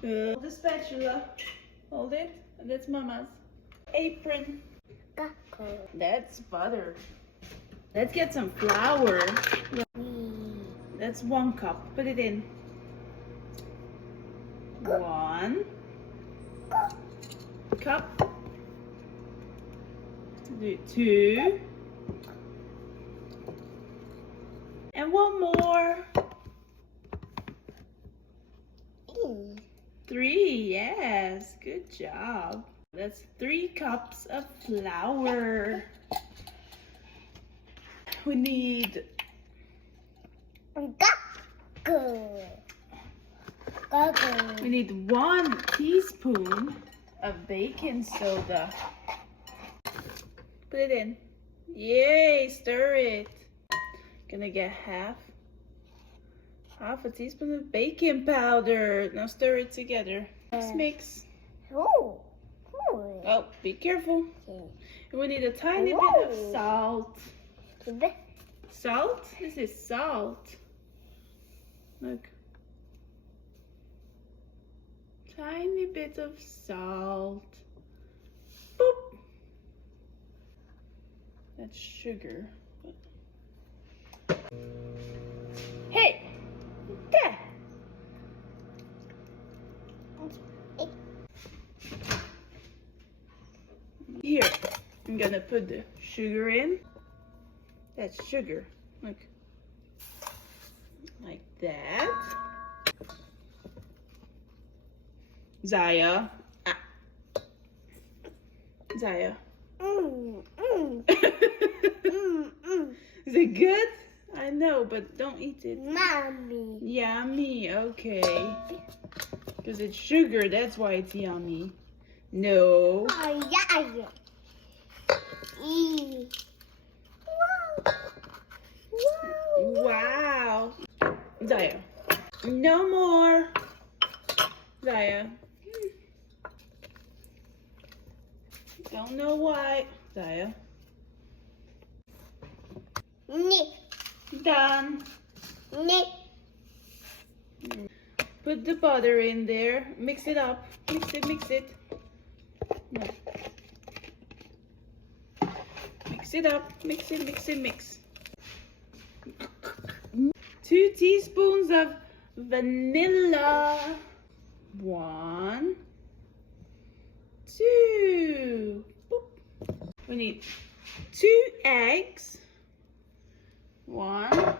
The spatula. Hold it. That's Mama's. Apron. That's butter. Let's get some flour. That's 1 cup. Put it in. 1 cup. 2. And 1 more. 3. Yes. Good job. That's 3 cups of flour. We need We need 1 teaspoon of baking soda. Put it in. Yay, stir it. Gonna get half a teaspoon of baking powder. Now stir it together. Mix. Oh, be careful. And we need a tiny bit of salt. Salt? This is salt. Look. Tiny bit of salt. Boop. That's sugar. Hey! There! Here, I'm gonna put the sugar in. That's sugar. Look. Like that. Zayah. Zayah. Is it good? I know, but don't eat it. Mommy. Yummy, okay. Because it's sugar, that's why it's yummy. No. Oh, yeah. Wow. Zayah. No more. Zayah. Don't know why. Zayah. Done. Put the butter in there. Mix it up. Mix it. No. Mix it up. Mix. 2 teaspoons of vanilla. 1, 2. Boop. We need 2 eggs. 1.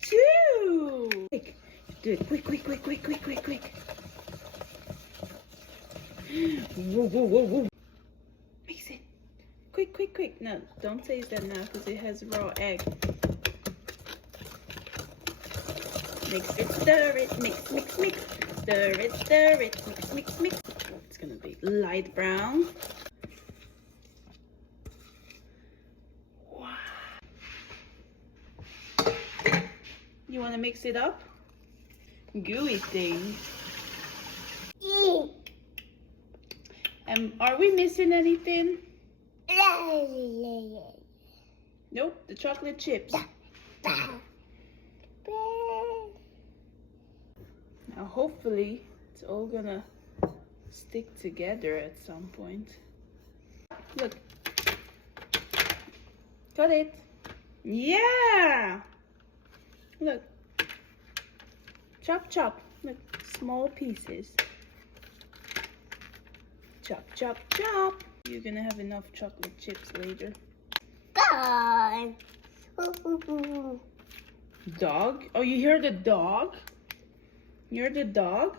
2. Quick. Do it quick. Whoa. Mix it. Quick. No, don't taste that now because it has raw egg. Mix it, stir it, mix. Stir it, mix. It's gonna be light brown. Wow. You wanna mix it up? Gooey thing. Are we missing anything? Nope, the chocolate chips. Now hopefully it's all gonna stick together at some point. Look. Got it. Yeah! Look. Chop. Look, small pieces. Chop. You're gonna have enough chocolate chips later. Dog? Oh, you hear the dog? You're the dog?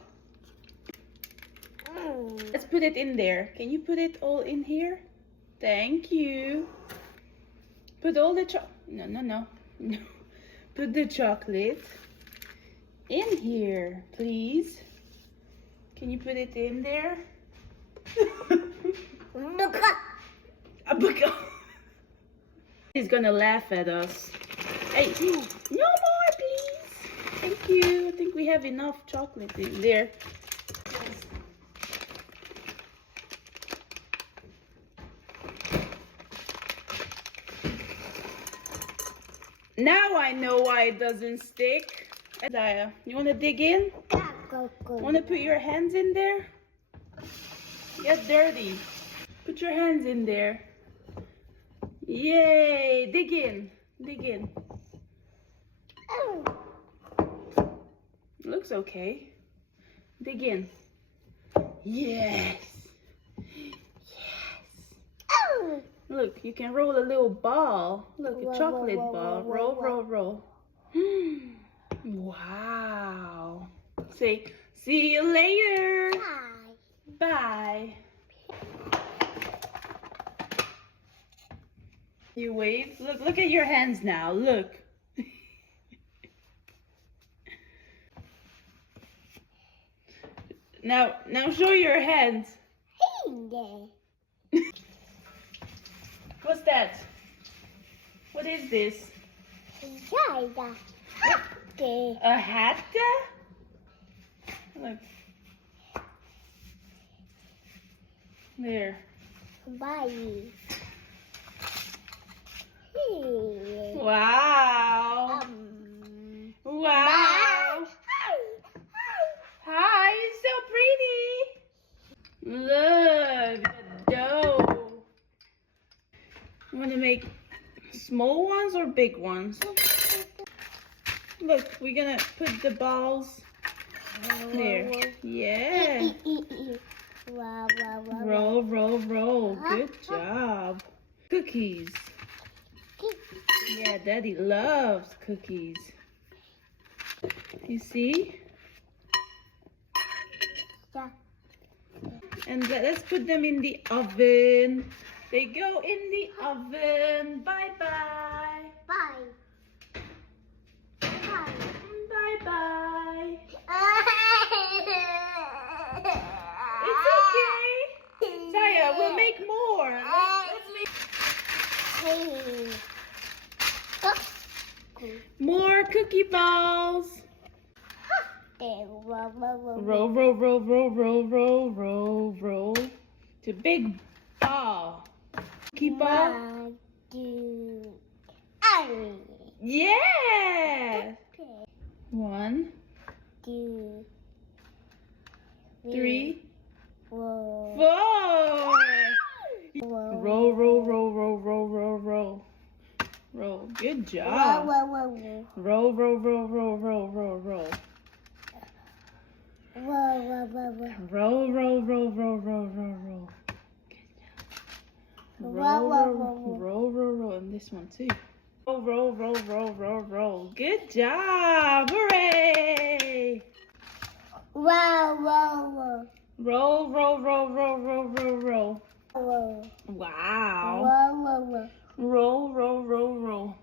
Let's put it in there. Can you put it all in here? Thank you. Put all the No. Put the chocolate in here, please. Can you put it in there? He's gonna laugh at us. Hey, no more, please. Thank you. I think we have enough chocolate in there. Now I know why it doesn't stick. Zayah, you want to dig in? Want to put your hands in there? Get dirty. Put your hands in there. Yay! Dig in. Dig in. Looks okay. Dig in. Yes. Yes. Look, you can roll a little ball. Look, a chocolate ball. Roll, roll, roll. Wow. Say, see you later. Bye. You wave. Look at your hands now. Look. Now show your hands. What's that? What is this? A hat? Look. There. Bye. Wow. Wow. Hi, you're so pretty. Look, the dough. You want to make small ones or big ones? Look, we're going to put the balls there. Yeah. Roll, roll, roll. Good job. Cookies. Yeah, Daddy loves cookies. You see? And let's put them in the oven. They go in the oven. Bye-bye. Bye. Bye. Bye-bye. It's okay. Zayah, we'll make more. Let's make more cookie balls. Roll, roll, roll, roll, roll, roll, roll, roll. To big ball. Cookie ball. 1, 2, 3. Yeah. 1, 2, 3, 4. 4. Roll, roll, roll, roll, roll, roll, roll. Roll. Good job. Roll, roll, roll, roll, roll, roll, roll. Roll, roll, roll, roll, roll, roll. Roll, roll, roll, roll, roll. And this one too. Roll, roll, roll, roll, roll, roll. Good job. Hooray. Roll, roll, roll, roll, roll, roll. Wow. Roll, roll, roll, roll.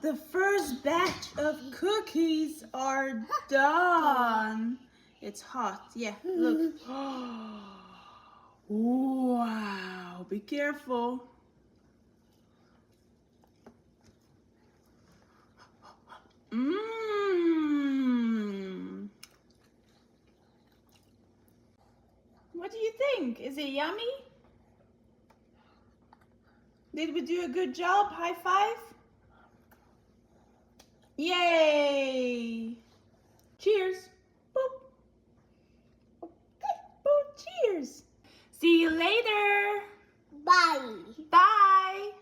The first batch of cookies are done. It's hot. Yeah, look. Wow. Be careful. Mmm. What do you think? Is it yummy? Did we do a good job? High five? Yay! Cheers! Boop! Boop! Cheers! See you later! Bye. Bye!